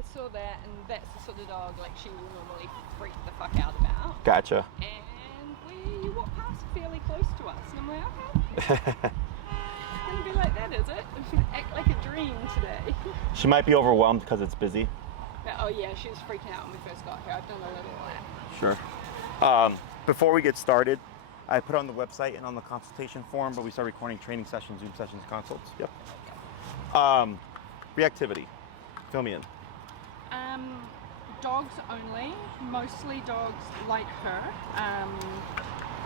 I saw that, and that's the sort of dog like she will normally freak the fuck out about. Gotcha. And you walk past fairly close to us, and I'm like, okay. It's gonna be like that, is it? Act like a dream today. She might be overwhelmed because it's busy. But, oh yeah, she was freaking out when we first got here. I've done a little of that. Sure. Before we get started, I put on the website and on the consultation form, but we start recording training sessions, Zoom sessions, consults. Yep. Reactivity. Fill me in. Dogs only, mostly dogs like her,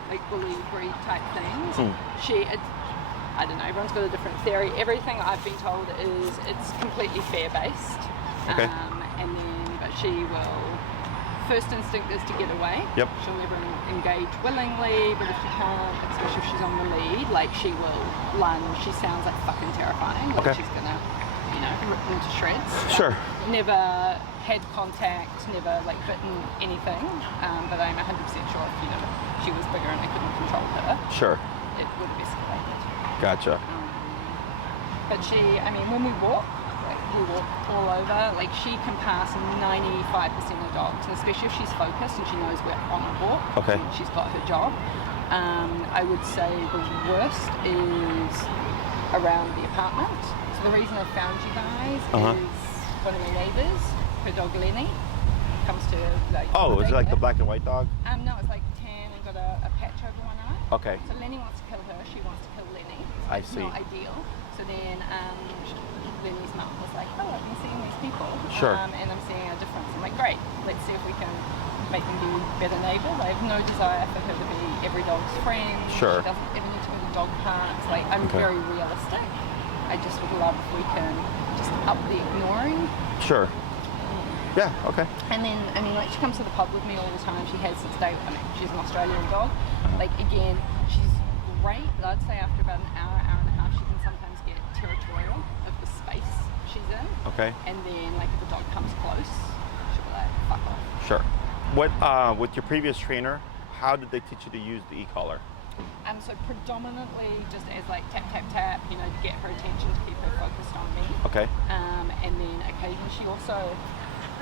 like bully breed type things. I don't know, everyone's got a different theory. Everything I've been told is it's completely fear-based. Okay. But she will, first instinct is to get away. Yep. She'll never engage willingly, but if she can't, especially if she's on the lead, like she will lunge. She sounds like fucking terrifying. Like she's gonna, rip them to shreds. Sure. Never had contact, never like bitten anything, but I'm 100% sure if, she was bigger and I couldn't control her. Sure. It would have escalated. Gotcha. But she, when we walk all over, like she can pass 95% of dogs, and especially if she's focused and she knows we're on a walk, okay, and she's got her job. I would say the worst is around the apartment. So the reason I found you guys is one of my neighbours, her dog Lenny, comes to like... Oh, is it like the black and white dog? No, it's like tan and got a patch over one eye. Okay. So Lenny wants to kill her, she wants to kill Lenny. I see. It's not ideal. So then Lenny's mum was like, oh, I've been seeing these people. Sure. And I'm seeing a difference. I'm like, great, let's see if we can make them be better neighbours. I have no desire for her to be every dog's friend. Sure. She doesn't ever need to go to dog parks. Like, I'm very realistic. I just would love if we can just up the ignoring. Sure. Yeah, okay. And then, like she comes to the pub with me all the time. She has since day, she's an Australian dog. Like, again, she's great, but I'd say after about an hour and a half, she can sometimes get territorial of the space she's in. Okay. And then, like, if the dog comes close, she'll be like, fuck off. Sure. What, with your previous trainer, how did they teach you to use the e-collar? So predominantly just as like tap, tap, tap, to get her attention, to keep her focused on me. Okay. And then occasionally she also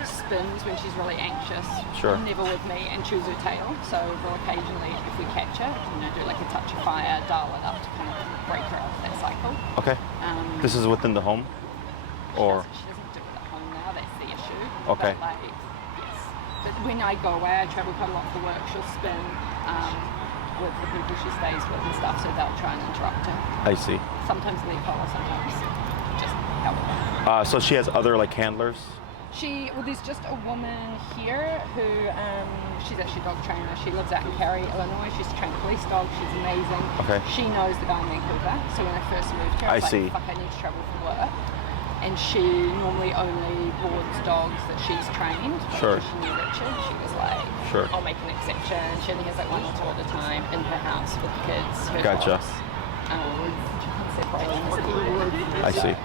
spins when she's really anxious. Sure. Never with me, and chews her tail. So we'll occasionally, if we catch her, do like a touch of fire, dial it up to kind of break her out of that cycle. Okay. This is within the home? Or? She doesn't do it at home now, that's the issue. Okay. But yes. But when I go away, I travel quite a lot for work, she'll spin with the people she stays with and stuff, so they'll try and interrupt her. I see. Sometimes leave collar, sometimes just help her. So she has other like handlers? There's just a woman here who, she's actually a dog trainer. She lives out in Cary, Illinois. She's trained police dogs. She's amazing. Okay. She knows the guy in Vancouver. So when I first moved here, I was like, fuck, I need to travel for work. And she normally only boards dogs that she's trained. Sure. She knew Richard. She was like, sure, I'll make an exception. She only has like one or two at a time in her house with the kids. Gotcha. Dogs. I see.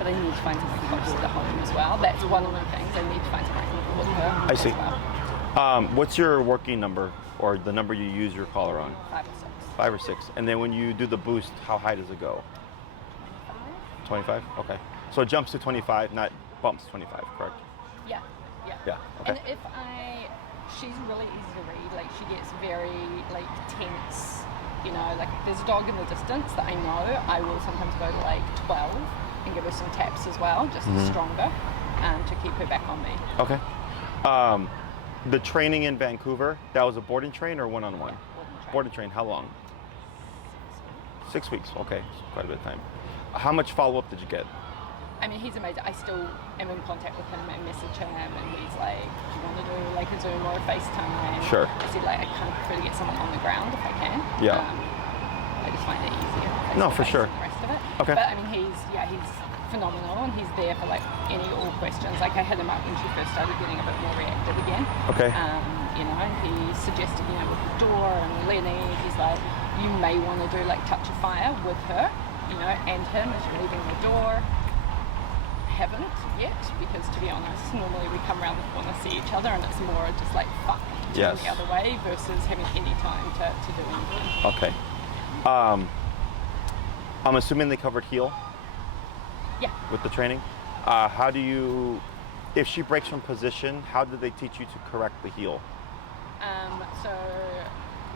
But I need to find something close to the home as well. That's one of the things. I need to find something with her. I see. Well. What's your working number, or the number you use your collar on? 5 or 6. 5 or 6. And then when you do the boost, how high does it go? 25? Okay. So it jumps to 25, not bumps 25, correct? Yeah. Okay. And she's really easy to read. Like, she gets very like tense. Like if there's a dog in the distance that I know, I will sometimes go to like 12 and give her some taps as well, just stronger, to keep her back on me. Okay. The training in Vancouver, that was a boarding train or one-on-one? Yeah, boarding train. How long? 6 weeks. Okay, quite a bit of time. How much follow-up did you get? He's amazing. I still am in contact with him and message him, and he's like, do you want to do like a Zoom or a FaceTime? Sure. I said, like, I kind of prefer to get someone on the ground if I can. Yeah. I just find it easier. No, for sure. The rest of it. Okay. But he's phenomenal, and he's there for like all questions. Like, I hit him up when she first started getting a bit more reactive again. Okay. And he suggested, with the door and Lenny, he's like, you may want to do like touch of fire with her, and him as you're leaving the door. Haven't yet, because to be honest, normally we come around the corner, see each other, and it's more just like fuck, turn the other way versus having any time to do anything. Okay. I'm assuming they covered heel? Yeah. With the training? How do you, if she breaks from position, how did they teach you to correct the heel? So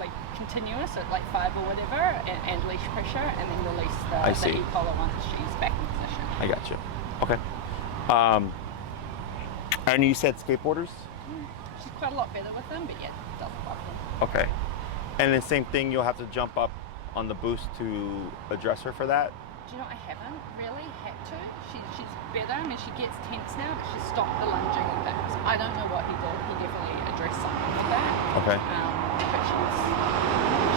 like continuous at like 5 or whatever, and leash pressure, and then release the e-collar once she's back in position. I got you. Okay. And you said skateboarders? She's quite a lot better with them, but yeah, doesn't love them. Okay. And the same thing, you'll have to jump up on the boost to address her for that? Do you know, I haven't really had to. She's better. I mean, she gets tense now, but she's stopped the lunging and things. I don't know what he did. He definitely addressed something with that. Okay. But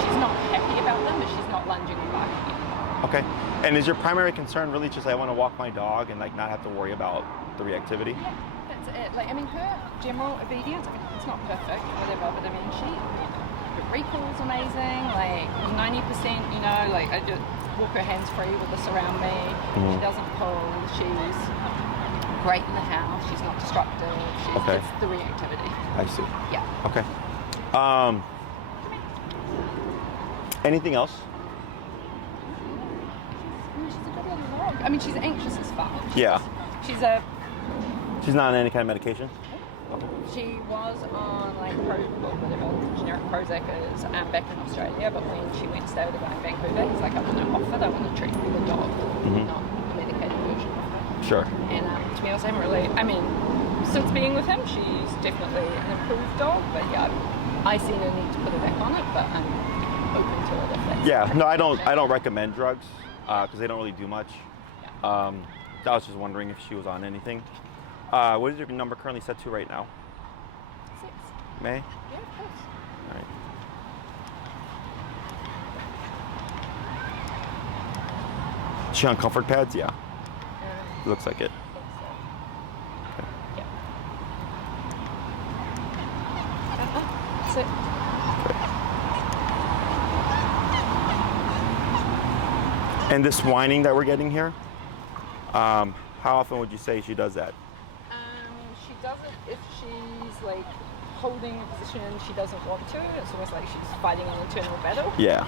she's not happy about them, but she's not lunging and barking anymore. Okay. And is your primary concern really just, I want to walk my dog and like not have to worry about the reactivity? Yeah, that's it. Like, I mean, her general obedience, I mean, it's not perfect or whatever, but I mean, her recall's amazing, like 90%, you know, like I just walk her hands free with this around me. She doesn't pull. She's great in the house. She's not destructive. It's the reactivity. I see. Yeah. Okay. Anything else? She's a good little dog. I mean, she's anxious as fuck. She's not on any kind of medication? She was on like whatever generic Prozac is back in Australia, but when she went to stay with a guy in Vancouver, he's like, I want to offer that, I want to treat you with a dog, not a medicated version of her. Sure. And to be honest, I haven't really, I mean, since being with him, she's definitely an improved dog, but yeah, I see no need to put her back on it, but I'm open to it if that's no, I don't recommend drugs because they don't really do much. I was just wondering if she was on anything. What is your number currently set to right now? 6. May? Yeah, of course. All right. Is she on comfort pads? Yeah. Looks like it. I think so. Okay. Yeah. That's it. And this whining that we're getting here, how often would you say she does that? She does it if she's like holding a position she doesn't want to. It's almost like she's fighting an internal battle. Yeah.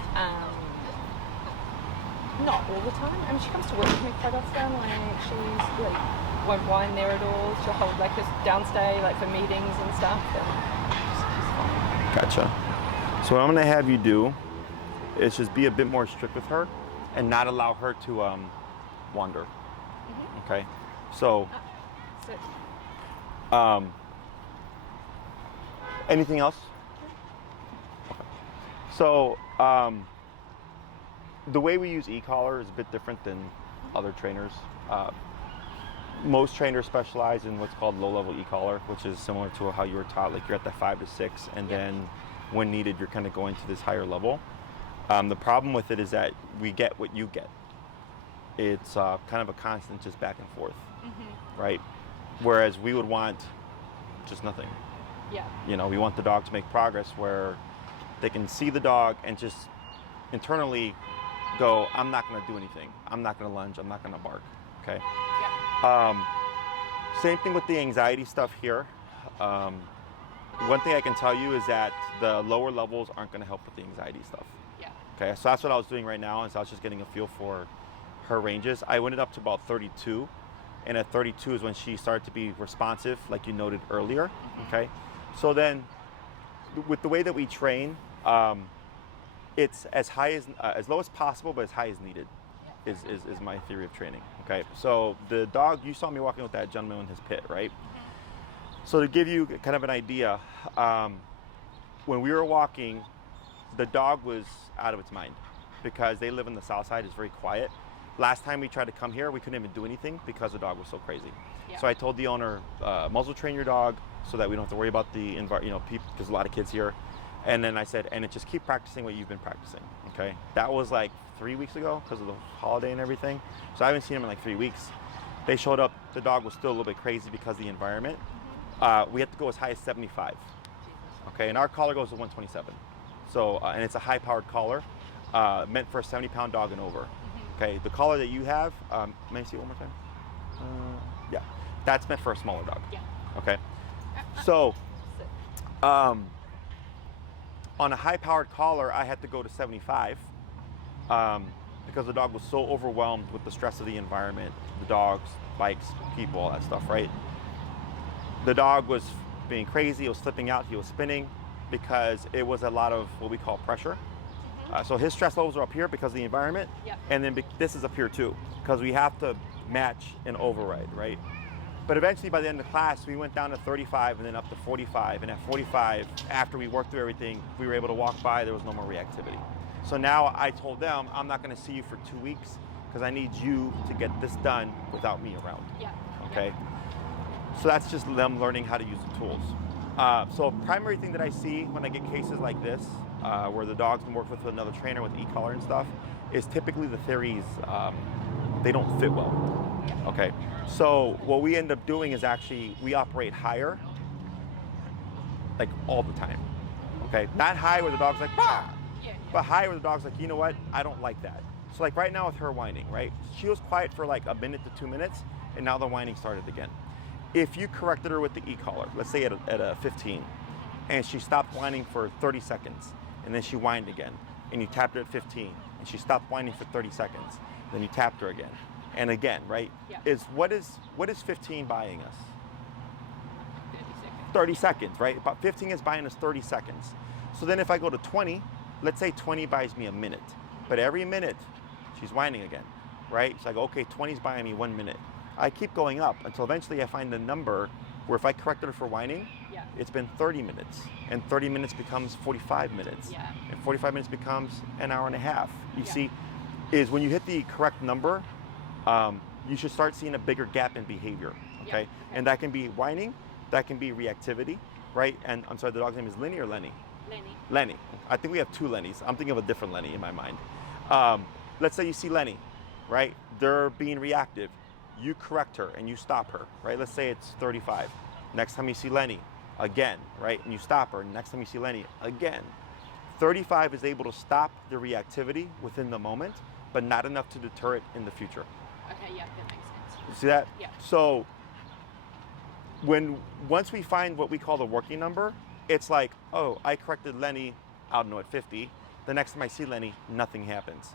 Not all the time. I mean, she comes to work with me quite often. Like she's like won't whine there at all. She'll hold like a downstay like for meetings and stuff. And she's fine. Gotcha. So what I'm gonna have you do is just be a bit more strict with her and not allow her to wander. Okay. So. That's it. Anything else? Okay. So the way we use e-collar is a bit different than other trainers. Most trainers specialize in what's called low-level e-collar, which is similar to how you were taught, like you're at the 5 to 6, and then when needed, you're kind of going to this higher level. The problem with it is that we get what you get. It's kind of a constant just back and forth, right? Whereas we would want just nothing. Yeah. You know, we want the dog to make progress where they can see the dog and just internally go, I'm not going to do anything. I'm not going to lunge. I'm not going to bark. Okay. Yeah. Same thing with the anxiety stuff here. One thing I can tell you is that the lower levels aren't going to help with the anxiety stuff. Yeah. Okay. So that's what I was doing right now, is I was just getting a feel for her ranges. I went up to about 32. And at 32 is when she started to be responsive, like you noted earlier, okay? So then, with the way that we train, it's as low as possible, but as high as needed, is my theory of training, okay? So the dog, you saw me walking with that gentleman in his pit, right? So to give you kind of an idea, when we were walking, the dog was out of its mind because they live in the south side, it's very quiet. Last time we tried to come here, we couldn't even do anything because the dog was so crazy. Yeah. So I told the owner, muzzle train your dog so that we don't have to worry about the people, because a lot of kids here. And then I said, and just keep practicing what you've been practicing, okay? That was like 3 weeks ago because of the holiday and everything. So I haven't seen him in like 3 weeks. They showed up, the dog was still a little bit crazy because of the environment. We had to go as high as 75, okay? And our collar goes to 127. So, and it's a high-powered collar, meant for a 70-pound dog and over. Okay, the collar that you have, may I see it one more time? Yeah, that's meant for a smaller dog. Yeah. Okay, so on a high-powered collar, I had to go to 75 because the dog was so overwhelmed with the stress of the environment, the dogs, bikes, people, all that stuff, right? the dog was being crazy, he was slipping out, he was spinning because it was a lot of what we call pressure. So his stress levels are up here because of the environment, and then this is up here too, because we have to match and override, right? But eventually by the end of the class, we went down to 35 and then up to 45, and at 45, after we worked through everything, we were able to walk by, there was no more reactivity. So now I told them, I'm not gonna see you for 2 weeks because I need you to get this done without me around, okay? So that's just them learning how to use the tools. So a primary thing that I see when I get cases like this, where the dog's been worked with another trainer with e-collar and stuff, is typically the theories, they don't fit well, okay? So what we end up doing is actually, we operate higher, like all the time, okay? Not high where the dog's like, bah! But high where the dog's like, you know what, I don't like that. So like right now with her whining, right? She was quiet for like a minute to 2 minutes, and now the whining started again. If you corrected her with the e-collar, let's say at a 15, and she stopped whining for 30 seconds, and then she whined again, and you tapped her at 15, and she stopped whining for 30 seconds, then you tapped her again, and again, right? What is 15 buying us? 30 seconds, right? About 15 is buying us 30 seconds. So then if I go to 20, let's say 20 buys me a minute, but every minute she's whining again, right? So I go, okay, 20 is buying me 1 minute. I keep going up until eventually I find a number where if I corrected her for whining, it's been 30 minutes, and 30 minutes becomes 45 minutes, and 45 minutes becomes an hour and a half. You see, is when you hit the correct number, you should start seeing a bigger gap in behavior, okay? And that can be whining, that can be reactivity, right? And I'm sorry, the dog's name is Lenny or Lenny? Lenny. I think we have 2 Lennys. I'm thinking of a different Lenny in my mind. Let's say you see Lenny, right? They're being reactive. You correct her and you stop her, right? Let's say it's 35. Next time you see Lenny, again, right? And you stop her. Next time you see Lenny, again. 35 is able to stop the reactivity within the moment, but not enough to deter it in the future. Okay, that makes sense. You see that? Yeah. So once we find what we call the working number, it's like, oh, I corrected Lenny, I don't know, at 50. The next time I see Lenny, nothing happens.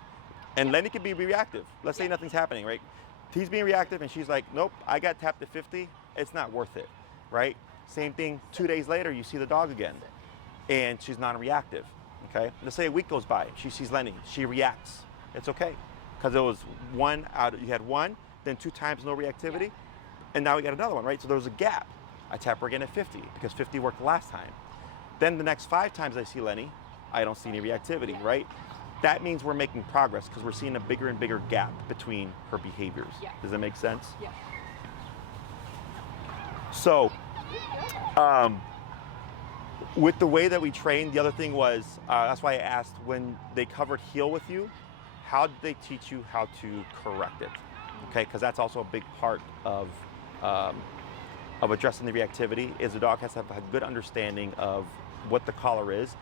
And Lenny can be reactive. Let's say nothing's happening, right? He's being reactive and she's like, nope, I got tapped at 50. It's not worth it, right? Same thing, 2 days later, you see the dog again and she's non-reactive, okay? Let's say a week goes by, she sees Lenny, she reacts. It's okay, because it was you had 1, then 2 times no reactivity, and now we got another one, right? So there was a gap. I tap her again at 50 because 50 worked the last time. Then the next 5 times I see Lenny, I don't see any reactivity, right? That means we're making progress because we're seeing a bigger and bigger gap between her behaviors. Does that make sense? Yeah. So, with the way that we train, the other thing was, that's why I asked, when they covered heel with you, how did they teach you how to correct it? Okay, because that's also a big part of addressing the reactivity, is the dog has to have a good understanding of what the collar is.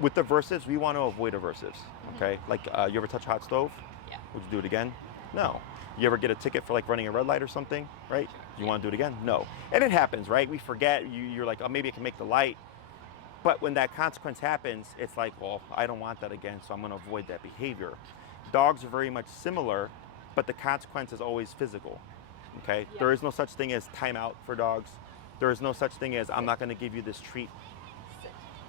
With the aversives, we want to avoid aversives, okay? Like, you ever touch a hot stove? Yeah. Would you do it again? No. You ever get a ticket for like running a red light or something, right? You want to do it again? No. And it happens, right? We forget, you're like, oh, maybe I can make the light. But when that consequence happens, it's like, well, I don't want that again, so I'm going to avoid that behavior. Dogs are very much similar, but the consequence is always physical, okay? There is no such thing as timeout for dogs. There is no such thing as, I'm not going to give you this treat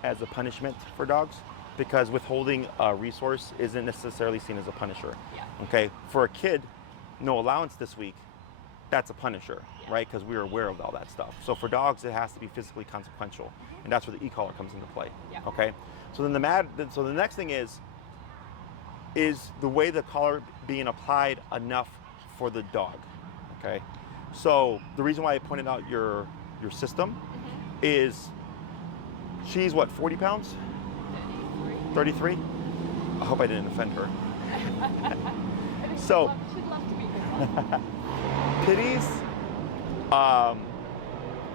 as a punishment for dogs, because withholding a resource isn't necessarily seen as a punisher, okay? For a kid, no allowance this week, that's a punisher, right? Because we're aware of all that stuff. So for dogs, it has to be physically consequential, and that's where the e-collar comes into play, okay? So then the next thing is the way the collar being applied enough for the dog, okay? So the reason why I pointed out your system is, she's what, 40 pounds? 33? I hope I didn't offend her. So, she'd love to be Pitties,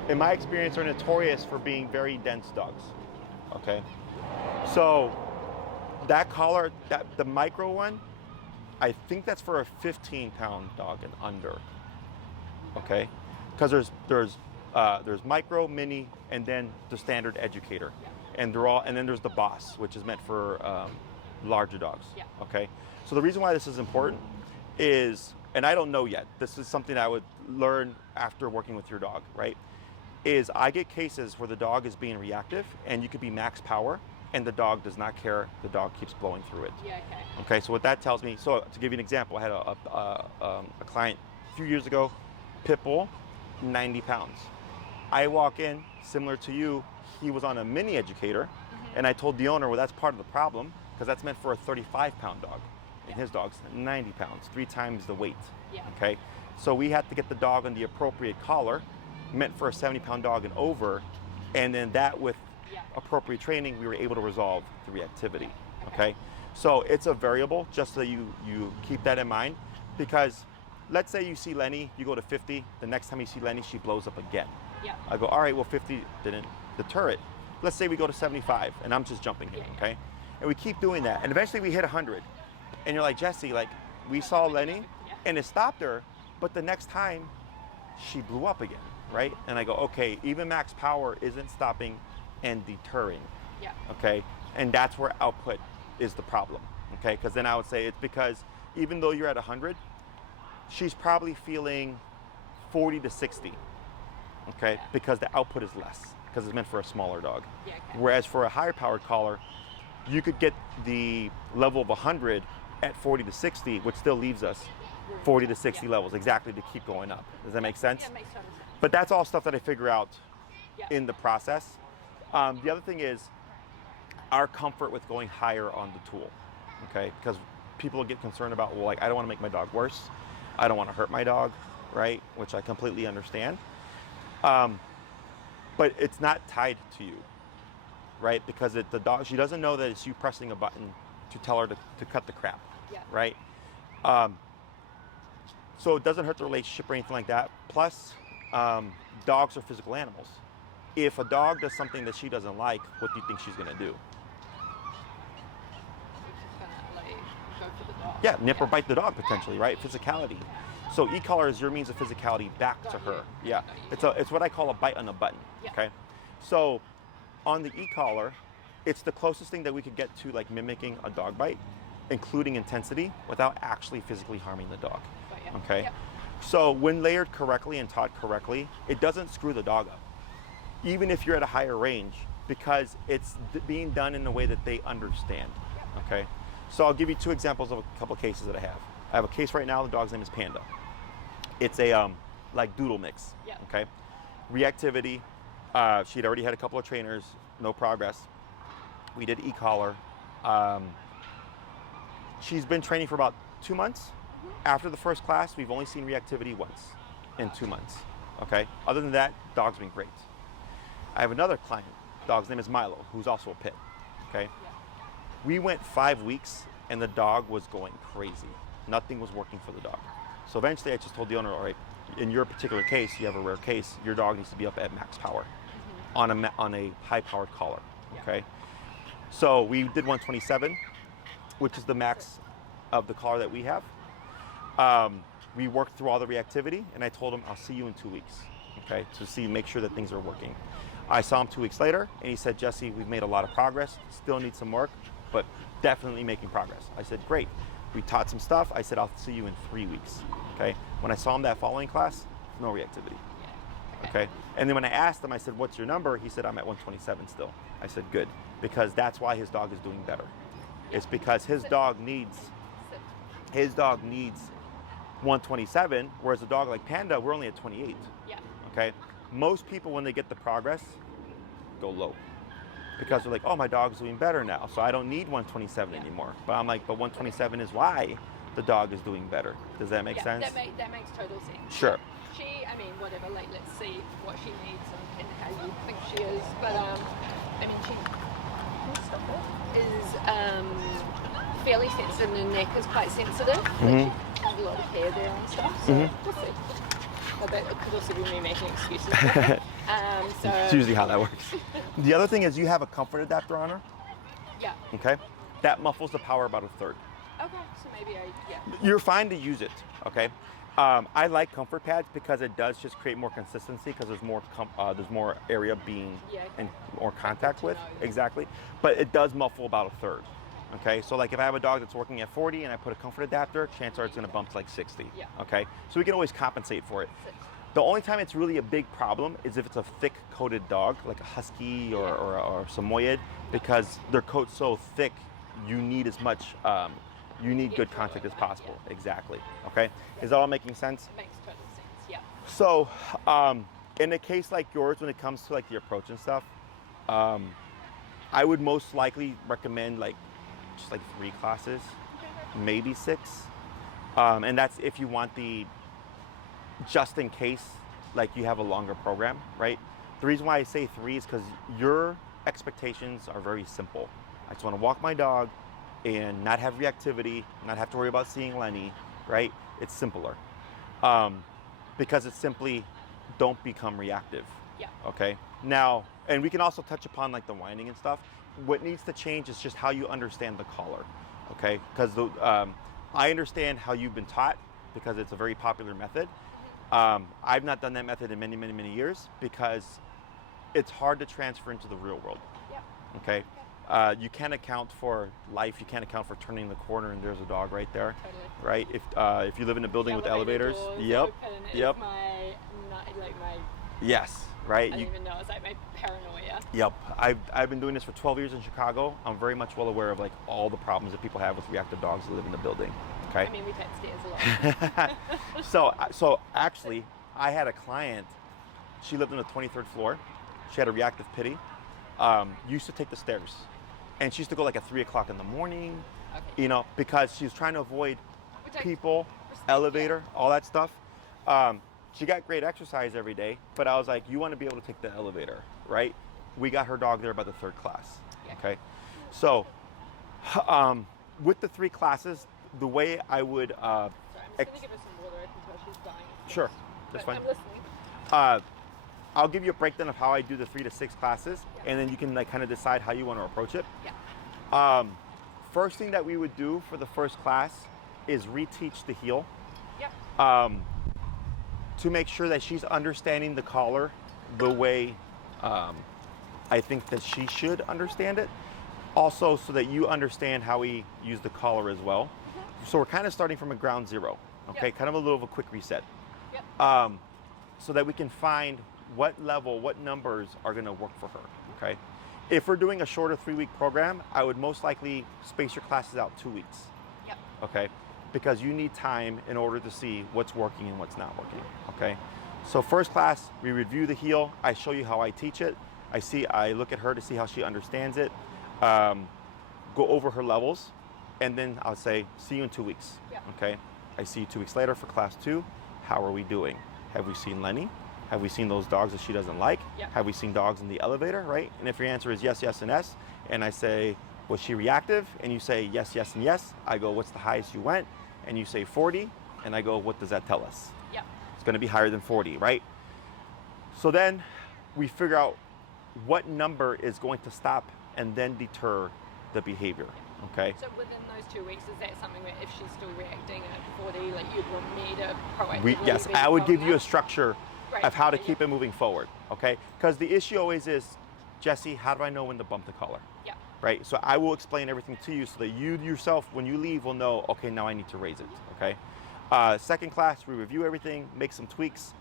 in my experience, are notorious for being very dense dogs, okay? So, that collar, the micro one, I think that's for a 15-pound dog and under, okay? Because there's micro, mini, and then the standard educator, and then there's the boss, which is meant for larger dogs. Okay. So the reason why this is important is, and I don't know yet, this is something I would learn after working with your dog, right? is I get cases where the dog is being reactive and you could be max power and the dog does not care, the dog keeps blowing through it. Yeah, okay. Okay, so what that tells me, so to give you an example, I had a client a few years ago, pit bull, 90 pounds. I walk in, similar to you, he was on a mini educator, and I told the owner, well, that's part of the problem, because that's meant for a 35-pound dog, and his dog's 90 pounds, 3 times the weight. Yeah. Okay, so we had to get the dog on the appropriate collar, meant for a 70-pound dog and over, and then that with appropriate training, we were able to resolve the reactivity. Okay, so it's a variable, just so you keep that in mind, because let's say you see Lenny, you go to 50, the next time you see Lenny, she blows up again. Yeah. I go, all right, well, 50 didn't deter it. Let's say we go to 75, and I'm just jumping here, okay? And we keep doing that, and eventually we hit 100. And you're like, Jesse, like, we saw Lenny, and it stopped her, but the next time, she blew up again, right? And I go, okay, even max power isn't stopping and deterring, okay? And that's where output is the problem, okay? Because then I would say it's because even though you're at 100, she's probably feeling 40 to 60, okay? Because the output is less, because it's meant for a smaller dog. Whereas for a higher powered collar, you could get the level of 100 at 40 to 60, which still leaves us 40 to 60 levels, exactly, to keep going up. Does that make sense? Yeah, it makes total sense. But that's all stuff that I figure out in the process. The other thing is our comfort with going higher on the tool, okay? Because people get concerned about, well, like, I don't want to make my dog worse. I don't want to hurt my dog, right? Which I completely understand. But it's not tied to you, right? Because the dog, she doesn't know that it's you pressing a button to tell her to cut the crap, right? So it doesn't hurt the relationship or anything like that. Plus, dogs are physical animals. If a dog does something that she doesn't like, what do you think she's gonna do? Go for the dog. Yeah, nip or bite the dog potentially, right? Physicality. So e-collar is your means of physicality back to her. Yeah, it's what I call a bite on the button. Okay, so on the e-collar, it's the closest thing that we could get to like mimicking a dog bite, including intensity, without actually physically harming the dog. Okay, so when layered correctly and taught correctly, it doesn't screw the dog up, even if you're at a higher range, because it's being done in a way that they understand. Okay, so I'll give you 2 examples of a couple of cases that I have. I have a case right now, the dog's name is Panda. It's a like doodle mix, okay? Reactivity, she'd already had a couple of trainers, no progress. We did e-collar. She's been training for about 2 months. After the first class, we've only seen reactivity once in 2 months, okay? Other than that, dog's been great. I have another client, dog's name is Milo, who's also a pit, okay? We went 5 weeks and the dog was going crazy. Nothing was working for the dog. So eventually I just told the owner, all right, in your particular case, you have a rare case, your dog needs to be up at max power on a high powered collar, okay? So we did 127, which is the max of the collar that we have. We worked through all the reactivity and I told him, I'll see you in 2 weeks, okay? To make sure that things are working. I saw him 2 weeks later and he said, Jesse, we've made a lot of progress, still need some work, but definitely making progress. I said, great. We taught some stuff. I said, I'll see you in 3 weeks, okay? When I saw him that following class, no reactivity, okay? And then when I asked him, I said, what's your number? He said, I'm at 127 still. I said, good, because that's why his dog is doing better. It's because his dog needs 127, whereas a dog like Panda, we're only at 28, okay? Most people, when they get the progress, go low. Because they're like, oh, my dog's doing better now, so I don't need 127 anymore. But I'm like, but 127 is why the dog is doing better. Does that make sense? That makes total sense. Sure. She, I mean, whatever, like, let's see what she needs and how you think she is. But, I mean, she is fairly sensitive, and the neck is quite sensitive. Like she has a lot of hair there and stuff, so we'll see. But that could also be me making excuses for her. So it's usually how that works. The other thing is you have a comfort adapter on her. Yeah. Okay. That muffles the power about 1/3. Okay. So maybe You're fine to use it. Okay. I like comfort pads because it does just create more consistency because there's more area being in more contact with. Exactly. But it does muffle about 1/3. Okay, so like if I have a dog that's working at 40 and I put a comfort adapter, chances are it's going to bump to like 60. Okay, so we can always compensate for it. The only time it's really a big problem is if it's a thick-coated dog, like a husky or Samoyed, because their coat's so thick, you need as much, you need good contact as possible. Yeah. Exactly. Okay. Yeah. Is that all making sense? It makes total sense. Yeah. So, in a case like yours, when it comes to like the approach and stuff, I would most likely recommend like just like 3 classes, maybe 6, and that's if you want the just in case like you have a longer program, right? The reason why I say 3 is because your expectations are very simple. I just want to walk my dog and not have reactivity, not have to worry about seeing Lenny, right? It's simpler. Because it's simply don't become reactive. Yeah. Okay. Now, and we can also touch upon like the whining and stuff. What needs to change is just how you understand the collar. Okay. Because I understand how you've been taught because it's a very popular method. I've not done that method in many, many, many years because it's hard to transfer into the real world. Yeah. Okay. You can't account for life. You can't account for turning the corner and there's a dog right there. Totally. Right? If you live in a building with elevators. Yep. Yep. Yes. Right. I don't even know. It's like my paranoia. Yep. I've been doing this for 12 years in Chicago. I'm very much well aware of like all the problems that people have with reactive dogs that live in the building. Okay. I mean, we've had stairs a lot. So actually, I had a client. She lived on the 23rd floor. She had a reactive Pippy. Used to take the stairs, and she used to go like at 3 o'clock in the morning. Okay. You know, because she was trying to avoid people, elevator, all that stuff. She got great exercise every day, but I was like, you want to be able to take the elevator, right? We got her dog there by the 3rd class. Yeah. Okay. So, with the 3 classes, the way I would. Sorry, I'm just going to give her some water until she's dying. Sure, that's fine. I'm listening. I'll give you a breakdown of how I do the 3 to 6 classes, and then you can like kind of decide how you want to approach it. Yeah. First thing that we would do for the first class is reteach the heel. Yep. To make sure that she's understanding the collar the way I think that she should understand it. Also, so that you understand how we use the collar as well. Mm-hmm. So we're kind of starting from a ground zero, okay? Yep. Kind of a little of a quick reset. Yep. So that we can find what level, what numbers are gonna work for her, okay? If we're doing a shorter 3-week program, I would most likely space your classes out 2 weeks. Yep. Okay? Because you need time in order to see what's working and what's not working, okay? So first class, we review the heel. I show you how I teach it. I look at her to see how she understands it, go over her levels, and then I'll say, see you in 2 weeks, yep. Okay? I see you 2 weeks later for class 2. How are we doing? Have we seen Lenny? Have we seen those dogs that she doesn't like? Yep. Have we seen dogs in the elevator, right? And if your answer is yes, yes, and yes, and I say, was she reactive? And you say yes, yes, and yes, I go, what's the highest you went? And you say 40, and I go, what does that tell us? Yep. It's gonna be higher than 40, right? So then we figure out what number is going to stop and then deter the behavior, okay? So within those 2 weeks, is that something that if she's still reacting at 40, like you'd want me to proactively Yes, be I would give you a up? structure Right. of how to keep it moving forward, okay? Because the issue always is, Jesse, how do I know when to bump the collar? Yeah. Right, so I will explain everything to you so that you yourself, when you leave, will know, okay, now I need to raise it, okay? Second class, we review everything, make some tweaks,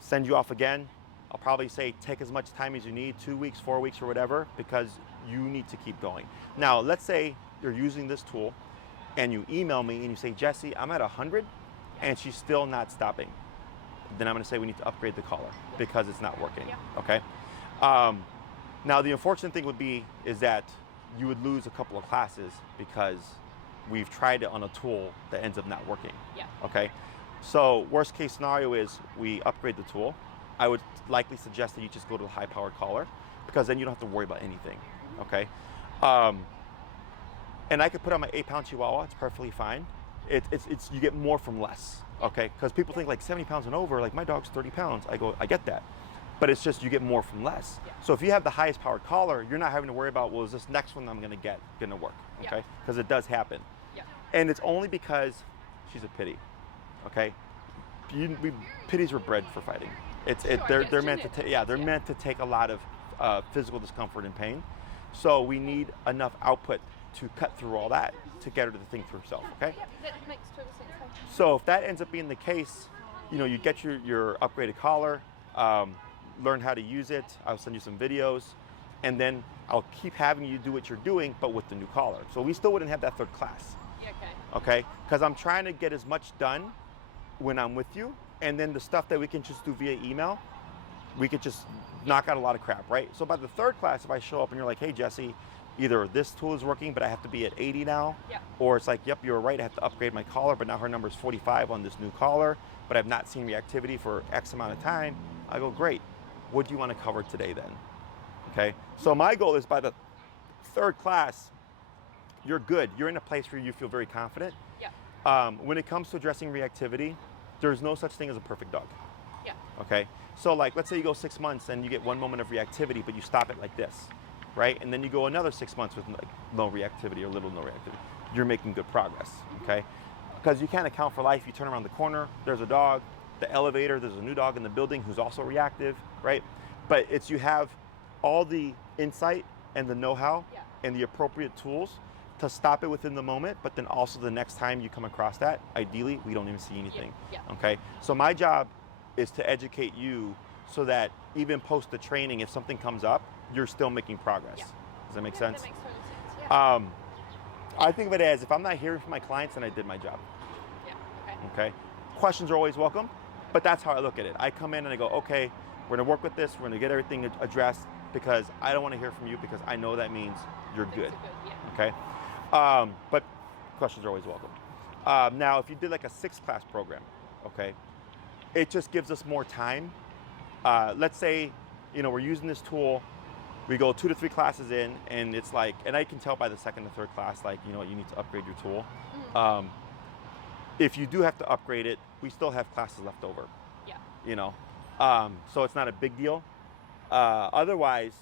send you off again. I'll probably say take as much time as you need, 2 weeks, 4 weeks, or whatever, because you need to keep going. Now, let's say you're using this tool and you email me and you say, Jesse, I'm at 100 and she's still not stopping. Then I'm gonna say we need to upgrade the collar because it's not working, okay? Now, the unfortunate thing would be is that you would lose a couple of classes because we've tried it on a tool that ends up not working, okay? So worst case scenario is we upgrade the tool. I would likely suggest that you just go to the high-powered collar because then you don't have to worry about anything, okay? And I could put on my 8-pound Chihuahua, it's perfectly fine. It's you get more from less, okay? Because people think like 70 pounds and over, like my dog's 30 pounds. I go, I get that. But it's just you get more from less. So if you have the highest powered collar, you're not having to worry about, well, is this next one I'm gonna get gonna work, okay? Because it does happen. And it's only because she's a Pippy, okay? Pitties were bred for fighting. They're meant to they're meant to take a lot of physical discomfort and pain. So we need enough output to cut through all that to get her to think for herself, okay? That makes total sense. So if that ends up being the case, you get your upgraded collar, learn how to use it. I'll send you some videos, and then I'll keep having you do what you're doing, but with the new collar. So we still wouldn't have that third class. Yeah, okay? Because I'm trying to get as much done when I'm with you, and then the stuff that we can just do via email, we could just knock out a lot of crap, right? So by the third class, if I show up and you're like, hey, Jesse, either this tool is working, but I have to be at 80 now, or it's like, yep, you're right, I have to upgrade my collar, but now her number is 45 on this new collar, but I've not seen reactivity for X amount of time. I go, great. What do you want to cover today then? Okay, so my goal is by the third class, you're good. You're in a place where you feel very confident. Yeah. When it comes to addressing reactivity, there's no such thing as a perfect dog. Yeah. Okay, so like, let's say you go 6 months and you get 1 moment of reactivity, but you stop it like this, right? And then you go another 6 months with like no reactivity or little no reactivity. You're making good progress, okay? Because you can't account for life. You turn around the corner, there's a dog, the elevator, there's a new dog in the building who's also reactive, right? But it's you have all the insight and the know-how and the appropriate tools to stop it within the moment, but then also the next time you come across that, ideally, we don't even see anything, okay? So my job is to educate you so that even post the training, if something comes up, you're still making progress. Does that make sense? That makes total sense, I think of it as if I'm not hearing from my clients, then I did my job. Okay. Questions are always welcome, but that's how I look at it. I come in and I go, okay, we're gonna work with this, we're gonna get everything addressed because I don't wanna hear from you because I know that means you're good. Okay. But questions are always welcome. Now, if you did like a 6-class program, okay, it just gives us more time. Let's say, we're using this tool, we go 2 to 3 classes in, and it's like, and I can tell by the second or third class, like, you need to upgrade your tool. If you do have to upgrade it, we still have classes left over. So it's not a big deal. Otherwise,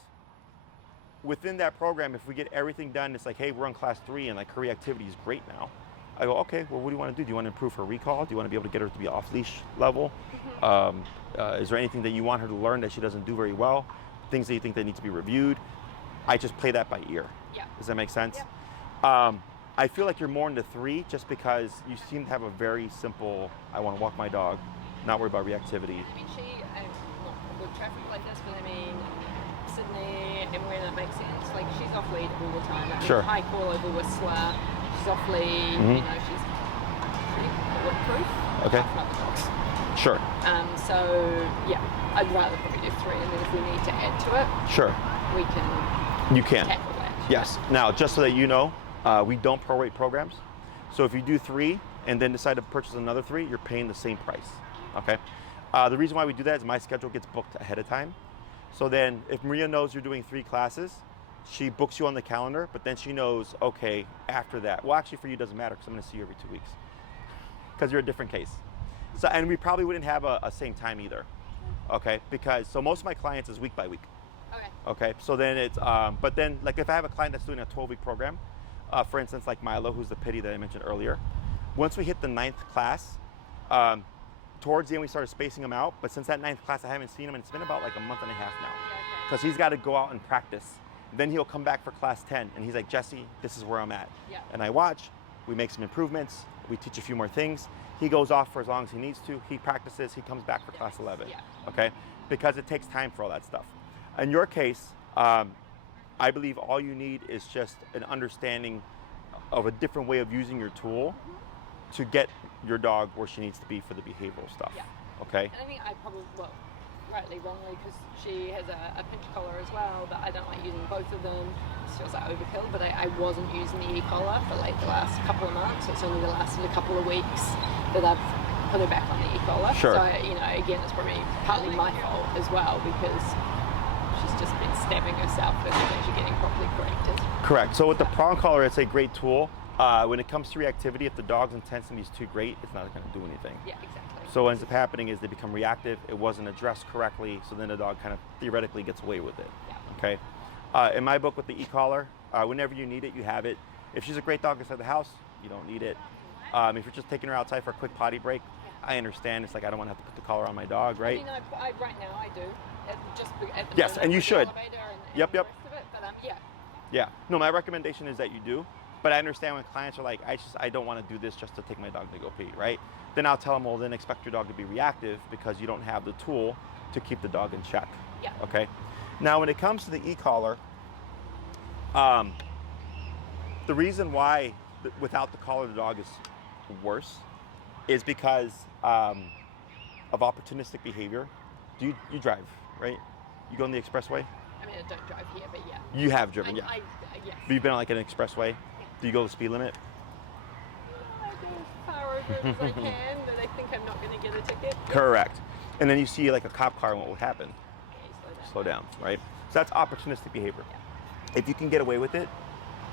within that program, if we get everything done, it's like, hey, we're on class 3 and like her reactivity is great now. I go, okay, well, what do you want to do? Do you want to improve her recall? Do you want to be able to get her to be off leash level? Is there anything that you want her to learn that she doesn't do very well? Things that you think that need to be reviewed? I just play that by ear. Does that make sense? I feel like you're more into 3 just because you seem to have a very simple, I want to walk my dog, not worry about reactivity. I mean, not good traffic like this, but I mean, Sydney, and when it makes sense, like she's off lead all the time. Like, sure. High call over Whistler, she's off lead, she's pretty bulletproof. Okay. Sure. So yeah, I'd rather probably do 3, and then if we need to add to it, sure, we can. You can. Tackle that. Yes. Now, just so that you know, we don't prorate programs. So if you do 3 and then decide to purchase another 3, you're paying the same price. Okay. The reason why we do that is my schedule gets booked ahead of time. So then, if Maria knows you're doing 3 classes, she books you on the calendar, but then she knows, okay, after that. Well, actually, for you, it doesn't matter because I'm going to see you every 2 weeks because you're a different case. So, and we probably wouldn't have a same time either, okay? Because, so most of my clients is week by week. Okay, so then it's, but then, like if I have a client that's doing a 12-week program, for instance, like Milo, who's the Pippy that I mentioned earlier, once we hit the 9th class, towards the end we started spacing him out, but since that 9th class I haven't seen him, and it's been about like a month and a half now, because he's got to go out and practice. Then he'll come back for class 10, and he's like, Jesse, this is where I'm at. And I watch, we make some improvements, we teach a few more things. He goes off for as long as he needs to, he practices, he comes back for class 11, okay? Because it takes time for all that stuff. In your case, I believe all you need is just an understanding of a different way of using your tool to get your dog where she needs to be for the behavioral stuff, okay? And I think I probably, well, rightly, wrongly, because she has a pinch collar as well, but I don't like using both of them. It feels like overkill, but I wasn't using the e-collar for like the last couple of months. It's only lasted a couple of weeks that I've put her back on the e-collar. Sure. So, again, it's probably partly my fault as well, because she's just been stabbing herself and actually getting properly corrected. Correct. So with the prong collar, it's a great tool. When it comes to reactivity, if the dog's intensity is too great, it's not going to do anything. Yeah, exactly. So what ends up happening is they become reactive. It wasn't addressed correctly, so then the dog kind of theoretically gets away with it. Okay. In my book with the e-collar, whenever you need it, you have it. If she's a great dog inside the house, you don't need it. If you're just taking her outside for a quick potty break, I understand. It's like I don't want to have to put the collar on my dog, right? Right now I do. Just at the yes, moment and you should. And yep. The rest of it, but yeah. No, my recommendation is that you do. But I understand when clients are like, I don't want to do this just to take my dog to go pee, right? then I'll tell them, well, then expect your dog to be reactive because you don't have the tool to keep the dog in check. Yeah. Okay. Now, when it comes to the e-collar, the reason why without the collar the dog is worse is because of opportunistic behavior. You drive, right? You go on the expressway? I mean, I don't drive here, but yeah. You have driven, yeah. Yes. But you've been on like an expressway? Do you go the speed limit? I go as far over it as I can, but I think I'm not going to get a ticket. Correct. And then you see like a cop car and what will happen? Okay, Slow down, right? So that's opportunistic behavior. Yeah. If you can get away with it,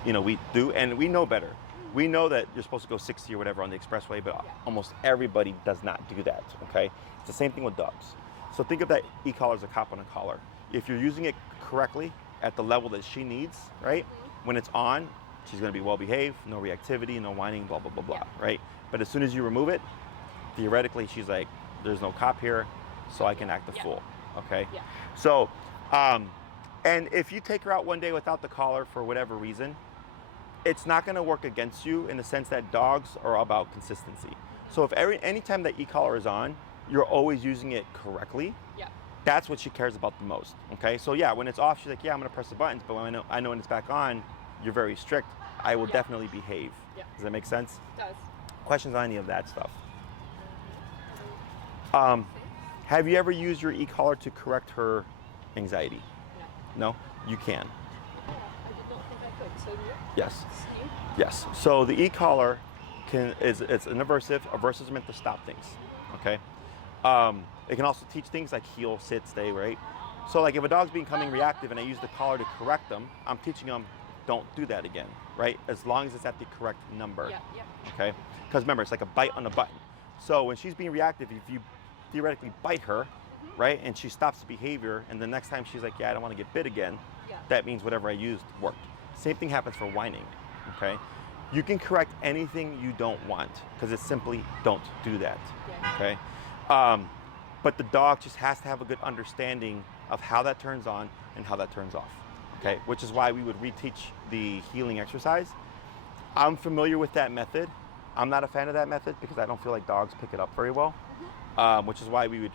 you know, we do, and we know better. We know that you're supposed to go 60 or whatever on the expressway, but almost everybody does not do that, okay? It's the same thing with dogs. So think of that e-collar as a cop on a collar. If you're using it correctly at the level that she needs, right? When it's on, she's gonna be well behaved, no reactivity, no whining, blah, blah, blah, blah, right? But as soon as you remove it, theoretically, she's like, there's no cop here, so I can act a fool, okay? Yeah. So, and if you take her out one day without the collar for whatever reason, it's not gonna work against you in the sense that dogs are about consistency. So if anytime that e-collar is on, you're always using it correctly, that's what she cares about the most, okay? So yeah, when it's off, she's like, yeah, I'm gonna press the buttons, but when I know when it's back on, you're very strict, I will definitely behave. Does that make sense? It does. Questions on any of that stuff? Have you ever used your e-collar to correct her anxiety? No? You can. I did not think I could, so Yes. see? Yes. So the e-collar it's an aversive. Aversives are meant to stop things, okay? It can also teach things like heel, sit, stay, right? So like if a dog's becoming reactive and I use the collar to correct them, I'm teaching them, don't do that again, right? As long as it's at the correct number, okay? Because remember, it's like a bite on a button. So when she's being reactive, if you theoretically bite her, right, and she stops the behavior, and the next time she's like, yeah, I don't want to get bit again, that means whatever I used worked. Same thing happens for whining, okay? You can correct anything you don't want, because it's simply don't do that, okay? But the dog just has to have a good understanding of how that turns on and how that turns off, okay? Which is why we would reteach the healing exercise. I'm familiar with that method. I'm not a fan of that method because I don't feel like dogs pick it up very well, which is why we would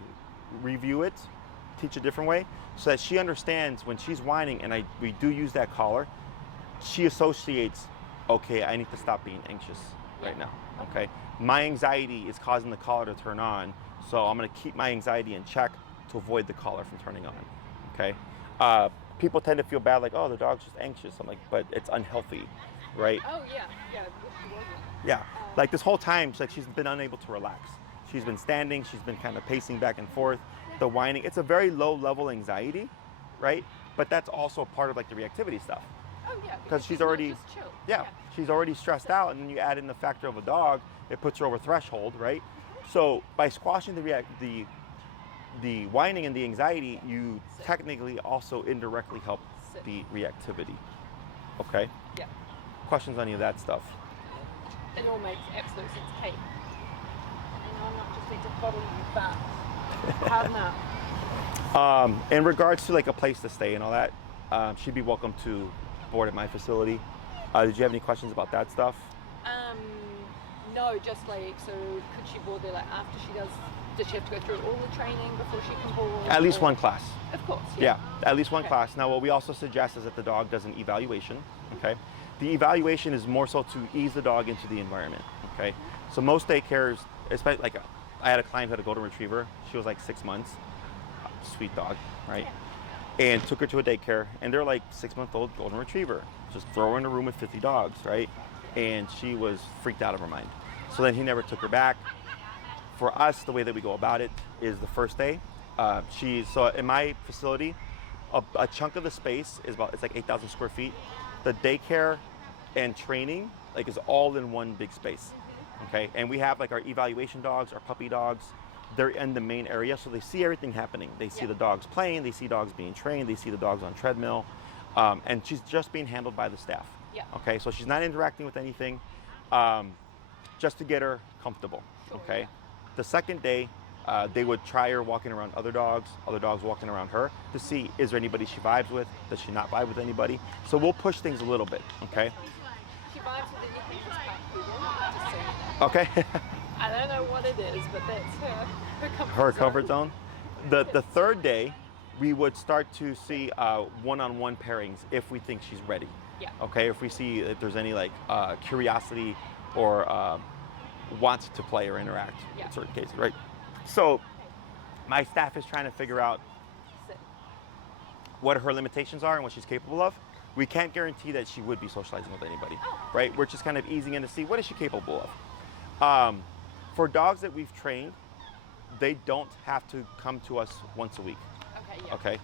review it, teach a different way, so that she understands when she's whining and we do use that collar, she associates, okay, I need to stop being anxious right now, okay? My anxiety is causing the collar to turn on, so I'm gonna keep my anxiety in check to avoid the collar from turning on, okay? People tend to feel bad, like, oh, the dog's just anxious. I'm like, but it's unhealthy, right? Oh, yeah. Yeah, like this whole time, she's been unable to relax. She's been standing, she's been kind of pacing back and forth, the whining. It's a very low level anxiety, right? But that's also part of like the reactivity stuff. Oh, yeah. Because she's already, she's already stressed out, and then you add in the factor of a dog, it puts her over threshold, right? So by squashing the whining and the anxiety, you technically also indirectly help the reactivity, okay? Yeah. Questions on any of that stuff? It all makes absolute sense. Hey, I'm not just need to bottle you, but how now? In regards to like a place to stay and all that, she'd be welcome to board at my facility. Did you have any questions about that stuff? No, just like, so could she board there like after she does she have to go through all the training before she can board? At least one class. Of course, yeah. At least one class. Now, what we also suggest is that the dog does an evaluation, okay? The evaluation is more so to ease the dog into the environment, okay? So most daycares, especially like I had a client who had a golden retriever. She was like 6 months, sweet dog, right? And took her to a daycare, and they're like 6-month-old golden retriever. Just throw her in a room with 50 dogs, right? And she was freaked out of her mind. So then he never took her back. For us, the way that we go about it is the first day. So in my facility, a chunk of the space is it's like 8,000 square feet. The daycare and training is all in one big space, okay? And we have like our evaluation dogs, our puppy dogs. They're in the main area, so they see everything happening. They see the dogs playing, they see dogs being trained, they see the dogs on treadmill, and she's just being handled by the staff. Okay, so she's not interacting with anything, just to get her comfortable. Okay. The second day, they would try her walking around other dogs walking around her to see, is there anybody she vibes with? Does she not vibe with anybody? So we'll push things a little bit, okay? She vibes with anything, just can't be wrong. Okay. I don't know what it is, but that's her comfort zone. The third day, we would start to see one-on-one pairings if we think she's ready. Yeah. Okay, if we see if there's any like curiosity or wants to play or interact in certain cases, right? So my staff is trying to figure out what her limitations are and what she's capable of. We can't guarantee that she would be socializing with anybody, right? We're just kind of easing in to see what is she capable of. For dogs that we've trained, they don't have to come to us once a week. Okay.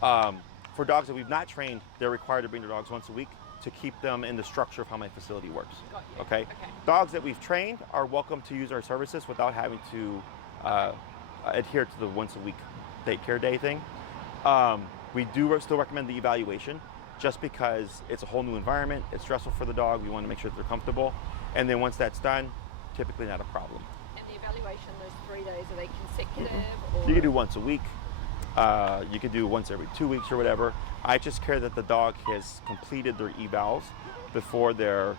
For dogs that we've not trained, they're required to bring their dogs once a week to keep them in the structure of how my facility works. Okay. Dogs that we've trained are welcome to use our services without having to adhere to the once a week daycare day thing. We do still recommend the evaluation just because it's a whole new environment. It's stressful for the dog. We want to make sure that they're comfortable. And then once that's done, typically not a problem. And the evaluation, those 3 days, are they consecutive? Or? You can do once a week. You could do once every 2 weeks or whatever. I just care that the dog has completed their evals before their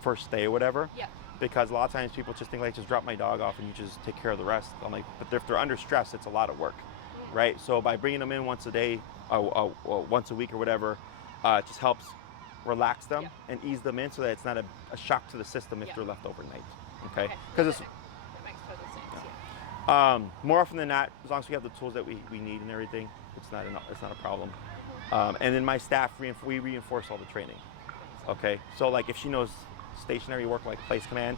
first day or whatever. Yeah. Because a lot of times people just think like, just drop my dog off and you just take care of the rest. I'm like, but if they're under stress, it's a lot of work, right? So by bringing them in once a day, once a week or whatever, it just helps relax them and ease them in so that it's not a shock to the system if they're left overnight. Okay? Because that makes total sense. more often than not, as long as we have the tools that we need and everything, it's not a problem. And then my staff, we reinforce all the training. Okay? So like if she knows stationary work like place command,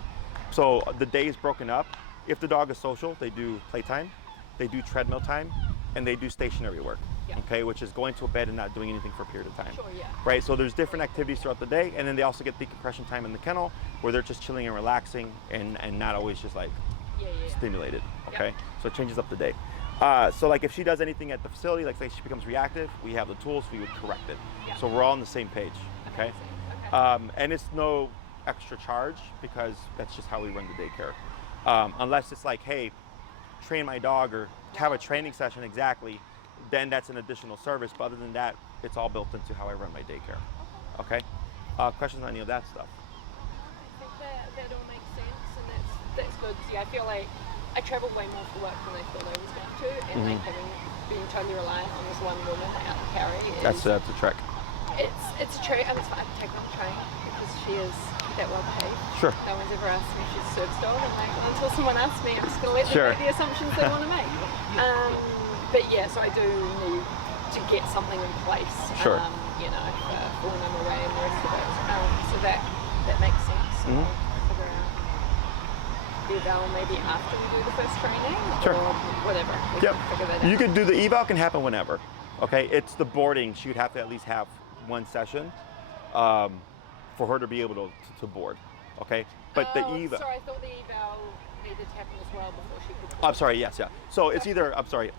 so the day is broken up. If the dog is social, they do playtime, they do treadmill time, and they do stationary work. Okay, which is going to a bed and not doing anything for a period of time. Sure, yeah. Right, so there's different activities throughout the day, and then they also get decompression time in the kennel where they're just chilling and relaxing and not always just like stimulated. Okay, so it changes up the day. So like if she does anything at the facility, like say she becomes reactive, we have the tools, we would correct it. So we're all on the same page. Okay, and it's no extra charge because that's just how we run the daycare. Unless it's like, hey, train my dog or have a training session exactly, then that's an additional service. But other than that, it's all built into how I run my daycare. Okay? Questions on any of that stuff? I think that all makes sense, and that's good. See, I feel like I travel way more for work than I thought I was going to, and like being totally reliant on this one woman out to carry That's a trek. It's a trek, and it's fun to take on the train because she is that well paid. Sure. No one's ever asked me if she's a service dog. I'm like, well, until someone asks me, I'm just going to let them make the assumptions they want to make. But yeah, so I do need to get something in place, sure. You know, for when I'm away and the rest of it. So that makes sense. I'll figure out the eval maybe after we do the first training or whatever. We can figure that out. You could do the eval can happen whenever. Okay, it's the boarding. She would have to at least have one session for her to be able to board. Okay, but the eval. Sorry, I thought the eval needed to happen as well before she could board. I'm sorry. Yes, yeah. So it's either. I'm sorry.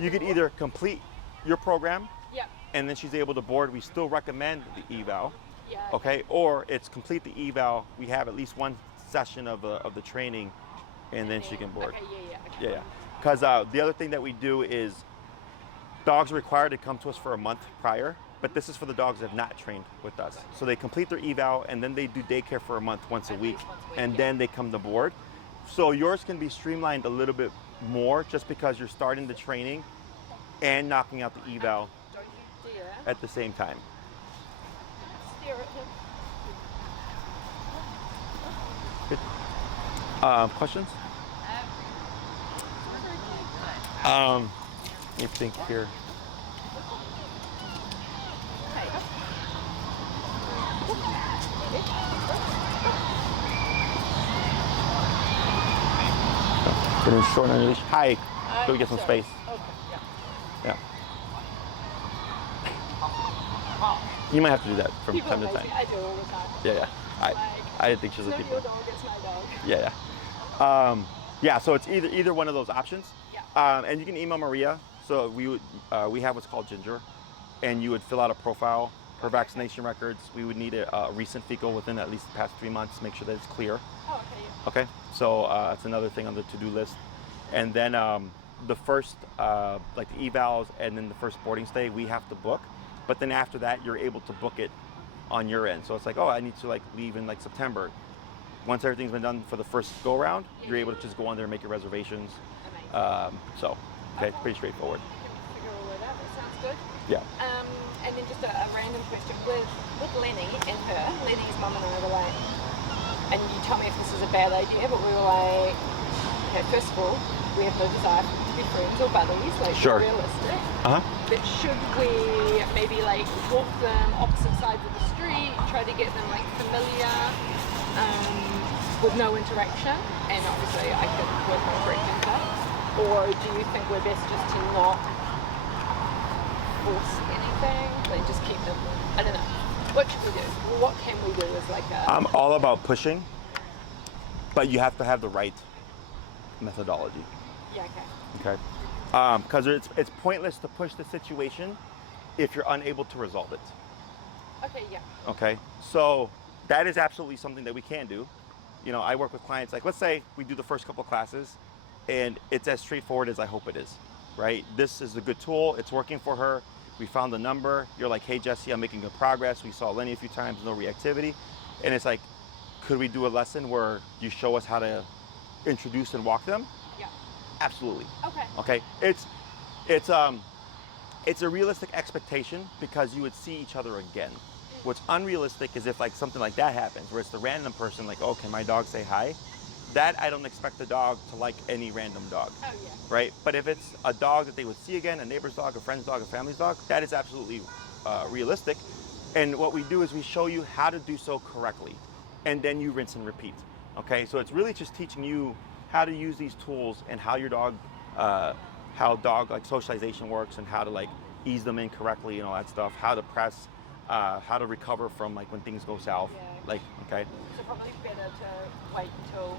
You could either complete your program, and then she's able to board. We still recommend the eval, okay? Or it's complete the eval. We have at least one session of the training, and then she can board. Okay, Because the other thing that we do is dogs are required to come to us for a month prior, but this is for the dogs that have not trained with us. So they complete their eval, and then they do daycare for a month, once a week, and then they come to board. So yours can be streamlined a little bit more just because you're starting the training and knocking out the eval at the same time. Questions? Let me think here. Getting short on your leash. Hi. Can we get some space? Okay. Yeah. You might have to do that from time to time. I do all the time. Yeah. I didn't think she was a It's people. not your dog, it's my dog. Yeah. So it's either one of those options. Yeah. And you can email Maria. So we have what's called Ginger, and you would fill out a profile, her vaccination records. We would need a recent fecal within at least the past 3 months. Make sure that it's clear. Oh, okay. Okay, so that's another thing on the to-do list. And then the first, like the evals and then the first boarding stay, we have to book. But then after that, you're able to book it on your end. So it's like, oh, I need to like leave in like September. once everything's been done for the first go round, Yeah. you're able to just go on there and make your reservations. Amazing. So, okay, pretty straightforward. Figure all that out. That sounds good. Yeah. And then just a random question with Lenny and her. Lenny's mum and I were like, and you tell me if this is a bad idea, but we were like, okay, first of all, we have no desire to be friends or buddies, like Sure. realistic. Uh-huh. But should we maybe like walk them opposite sides of the street, try to get them like familiar, with no interaction, and obviously I could work on correcting that? Or do you think we're best just to not force anything, like just keep them, I don't know. What should we do? What can we do as like a... I'm all about pushing, but you have to have the right methodology. Yeah, okay. Okay. Because it's pointless to push the situation if you're unable to resolve it. Okay, yeah. Okay. So that is absolutely something that we can do. You know, I work with clients, like let's say we do the first couple classes and it's as straightforward as I hope it is, right? This is a good tool. It's working for her. We found the number. You're like, hey, Jesse, I'm making good progress. We saw Lenny a few times, no reactivity. And it's like, could we do a lesson where you show us how to introduce and walk them? Yeah. Absolutely. Okay. Okay. It's a realistic expectation because you would see each other again. What's unrealistic is if like something like that happens, where it's the random person, like, oh, can my dog say hi? That I don't expect the dog to like any random dog. Oh, yeah. Right? But if it's a dog that they would see again, a neighbor's dog, a friend's dog, a family's dog, that is absolutely realistic. And what we do is we show you how to do so correctly, and then you rinse and repeat. Okay? So it's really just teaching you how to use these tools and how your dog, how dog like socialization works and how to like ease them in correctly and all that stuff, how to press, how to recover from like when things go south. Yeah. Like, okay? So probably better to wait until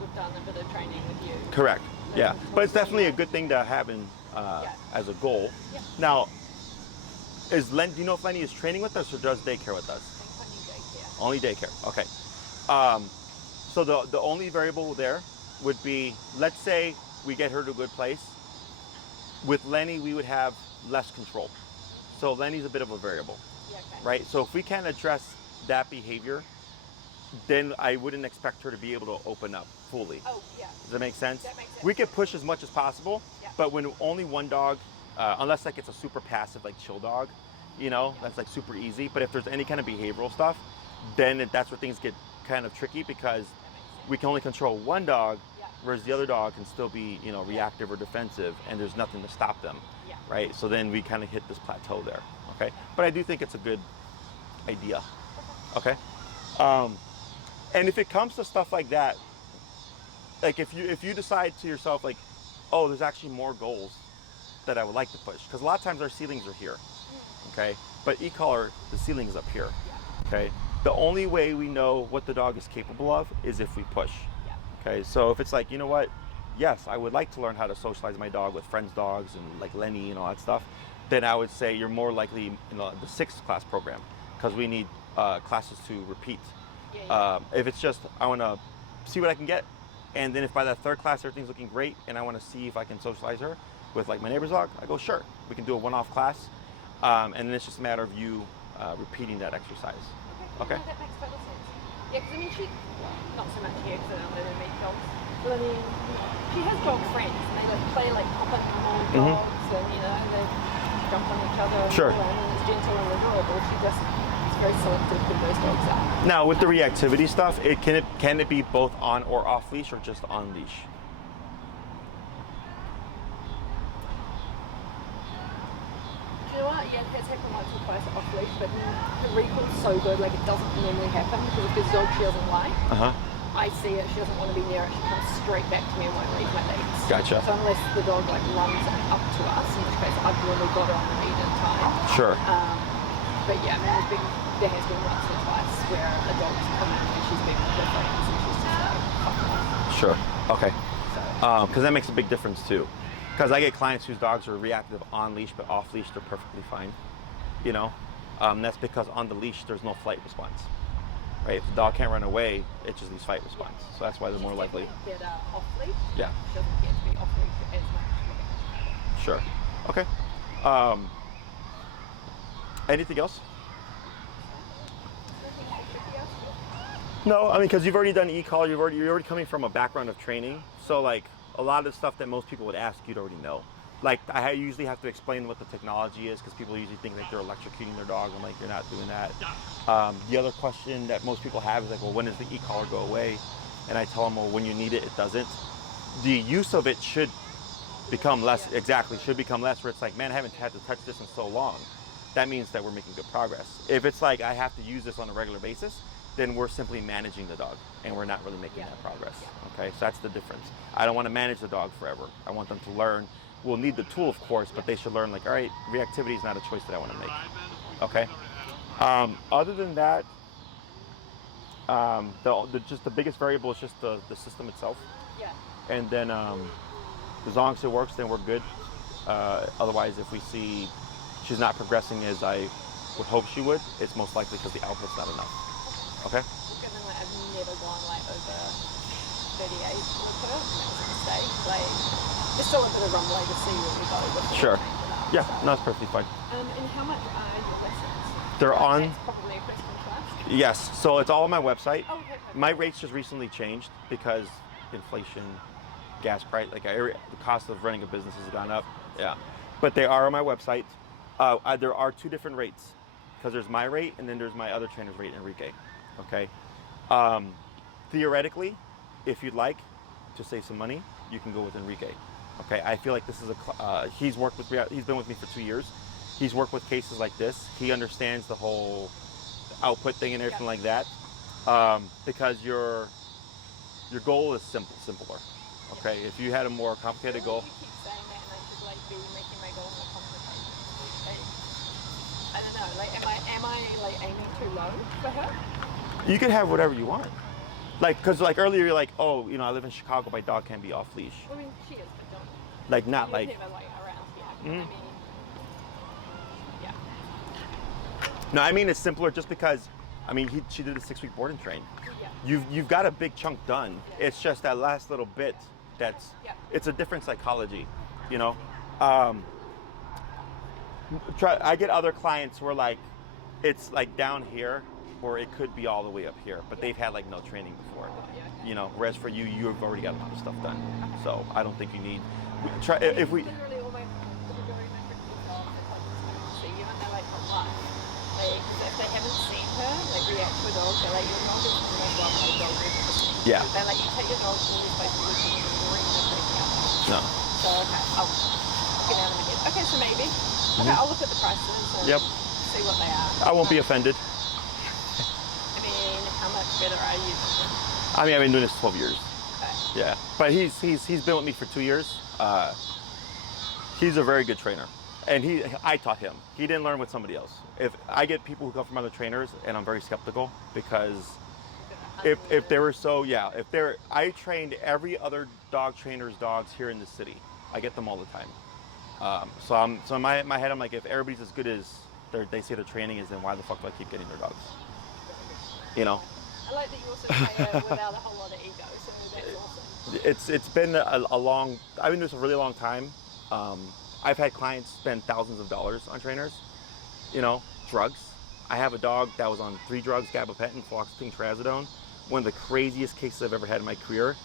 we've done a bit of training with you. Correct. Then Yeah. we'll But it's see definitely a how- good thing to have in, Yeah. as a goal. Yeah. Now, do you know if Lenny is training with us or does daycare with us? Only daycare. Only daycare. Okay. So the only variable there would be, let's say we get her to a good place. With Lenny, we would have less control. So Lenny's a bit of a variable, Yeah, okay. right? So if we can't address that behavior, then I wouldn't expect her to be able to open up fully. Oh, yeah. Does that make sense? That makes sense. We can push as much as possible, Yeah. but when only one dog, unless like it's a super passive, like chill dog, you know, that's like super easy. But if there's any kind of behavioral stuff, then that's where things get kind of tricky because we can only control one dog, Yeah. whereas the other dog can still be, you know, reactive or defensive, and there's nothing to stop them, Yeah. right? So then we kind of hit this plateau there, okay? But I do think it's a good idea, okay? And if it comes to stuff like that, like if you decide to yourself like, oh, there's actually more goals that I would like to push, because a lot of times our ceilings are here, okay? But e-collar, the ceiling is up here, okay? The only way we know what the dog is capable of is if we push, Yeah. okay? So if it's like, you know what, yes, I would like to learn how to socialize my dog with friends' dogs and like Lenny and all that stuff, then I would say you're more likely in the 6th class program, because we need classes to repeat. Yeah. If it's just, I want to see what I can get, and then if by that 3rd class everything's looking great and I want to see if I can socialize her with like my neighbor's dog, I go, sure, we can do a one-off class, and then it's just a matter of you repeating that exercise. Okay. No, that makes total sense. Yeah, because I mean, she, not so much here because I don't let her meet dogs, but I mean, she has dog friends and they like play like pop and come on dogs and, you know, they jump on each other and Sure. all that, and it's gentle and adorable. She just is very selective who those dogs are. Now with the reactivity stuff, can it be both on or off leash or just on leash? You know what? Yeah, it has happened once or twice off leash, but the recall's so good, like it doesn't normally happen because if there's a dog she doesn't like, I see it, she doesn't want to be near it, she comes straight back to me and won't leave my legs. Gotcha. So unless the dog like runs up to us, in which case I've normally got her on the lead in time. Sure. But yeah, I mean, there has been once or twice where a dog's come in and she's been with her friends and she's just like, fuck off. Sure. Okay. So, Because that makes a big difference too. Because I get clients whose dogs are reactive on leash, but off leash they're perfectly fine. You know, that's because on the leash there's no flight response. Right? If the dog can't run away, it just leaves fight response. So that's why they're more likely. Better off leash. Yeah. She doesn't get to be off leash as much. Sure. Okay. Anything else? No, I mean, because you've already done e-collar, you're already coming from a background of training. So like a lot of stuff that most people would ask, you'd already know. Like I usually have to explain what the technology is because people usually think like they're electrocuting their dog. I'm like, you're not doing that. The other question that most people have is like, well, when does the e-collar go away? And I tell them, well, when you need it, it doesn't. The use of it should become less, should become less, where it's like, man, I haven't had to touch this in so long. That means that we're making good progress. If it's like, I have to use this on a regular basis, then we're simply managing the dog and we're not really making that progress. Okay, so that's the difference. I don't want to manage the dog forever. I want them to learn. We'll need the tool, of course, but they should learn like, all right, reactivity is not a choice that I want to make. Okay. Other than that, just the biggest variable is just the system itself. Yeah. And then as long as it works, then we're good. Otherwise, if we see she's not progressing as I would hope she would, it's most likely because the output's not enough. Okay? Given that I've never gone like over 38 with her, and that was a mistake. Like, there's still a bit of runway to see where we go before Sure. we change it up, Yeah, so. no, that's perfectly fine. And how much are your lessons? They're on. That's probably a question to ask. Yes, so it's all on my website. Oh, okay, perfect. My rates just recently changed because inflation, gas price, like the cost of running a business has gone up. Yeah, but they are on my website. There are two different rates because there's my rate and then there's my other trainer's rate, Enrique. Okay. Theoretically, if you'd like to save some money, you can go with Enrique. Okay. I feel like this is he's been with me for 2 years. He's worked with cases like this. He understands the whole output thing and everything like that. Because your goal is simpler. Okay. If you had a more complicated goal. You keep saying that and I should like be making my goal more complicated. Like, I don't know, like am I like aiming too low for her? You can have whatever you want. Like, cause like earlier you're like, oh, I live in Chicago, my dog can't be off leash. I mean, she is, but don't. Like not You're like. never like around here. Mm-hmm. I mean, yeah. No, I mean it's simpler just because, she did a 6-week board and train. Yeah. You've got a big chunk done. Yeah. It's just that last little bit it's a different psychology, I get other clients who are like, it's like down here, or it could be all the way up here, but they've had like no training before. Whereas for you, you've already got a lot of stuff done. So I don't think you need. If we. Literally all my majority of my friends are see you and they're like, oh, what? Like, if they haven't seen her, like react to a dog, they're like, your dog is the most well-paid dog we've ever seen. Yeah. They're like, you take your dog to all these places with you and you're bringing them freaking out. No. So okay, I'll get out of my head. Okay, so maybe. Okay, I'll look at the prices and see what they are. I won't be offended. I mean, how much better are you than them? I've been doing this 12 years. Okay. Yeah, but he's been with me for 2 years. He's a very good trainer, and I taught him. He didn't learn with somebody else. If I get people who come from other trainers, and I'm very skeptical because if they were I trained every other dog trainer's dogs here in the city. I get them all the time. So in my head, I'm like, if everybody's as good as they say their training is, then why the fuck do I keep getting their dogs? I like that you also say it without a whole lot of ego, so that's awesome. It's been a long. I've been doing this a really long time. I've had clients spend thousands of dollars on trainers. Drugs. I have a dog that was on 3 drugs: gabapentin, fluoxetine, trazodone. One of the craziest cases I've ever had in my career.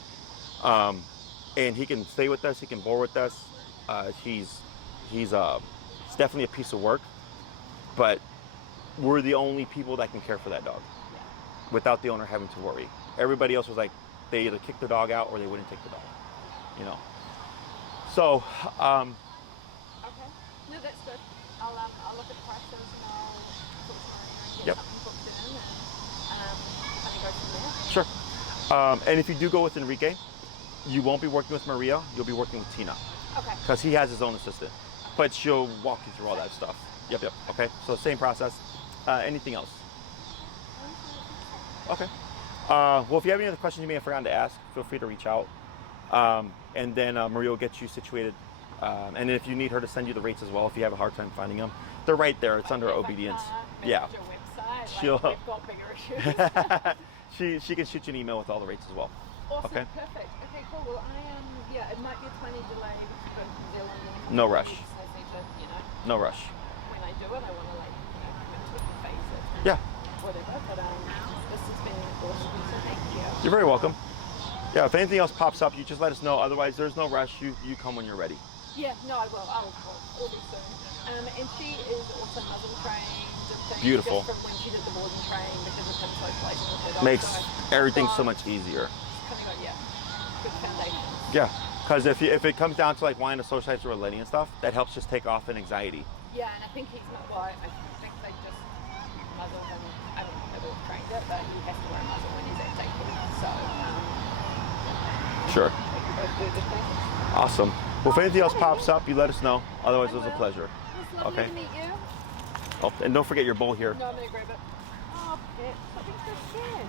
And he can stay with us. He can board with us. He's definitely a piece of work, but we're the only people that can care for that dog without the owner having to worry. Everybody else was like, they either kick the dog out or they wouldn't take the dog, So, okay, no, that's good. I'll look at the prices and I'll talk to Maria and get something booked in and I can go from there. Sure. And if you do go with Enrique, you won't be working with Maria, you'll be working with Tina. Okay. Because he has his own assistant, but she'll walk you through all that stuff. Yep. Okay, so same process. Anything else? Okay. Well, if you have any other questions you may have forgotten to ask, feel free to reach out. And then Maria will get you situated. And then if you need her to send you the rates as well, if you have a hard time finding them, they're right there. It's under Obedience. Yeah. Website, She'll. We've got bigger issues. she can shoot you an email with all the rates as well. Awesome. Okay. Perfect. Okay. Cool. Well, it might be a tiny delay because go to New Zealand. And No rush. I need to, No rush. when I do it, I want to commit to it and face it. Yeah. Whatever. But This has been awesome, so thank you. You're very welcome. Yeah, if anything else pops up, you just let us know. Otherwise, there's no rush. You come when you're ready. Yeah, no, I will. I'll be soon. And she is also muzzle trained. Beautiful. Just from when she did the boarding training because of him so close with her dog. Makes so everything so much easier. Coming on, yeah. Good foundation. Yeah, because if it comes down to like wanting to socialize or letting and stuff, that helps just take off an anxiety. Yeah, and I think he's not. Well, I think they just muzzle him. I don't know if they've trained it, but he has to wear a muzzle when he's at daycare. So. Sure. They can both do good things. Awesome. Well, if anything else pops up, you let us know. Otherwise, it was a pleasure. It was lovely to meet you. Oh, and don't forget your bowl here. No, I'm going to grab it. Oh, Pip, stop being so scared.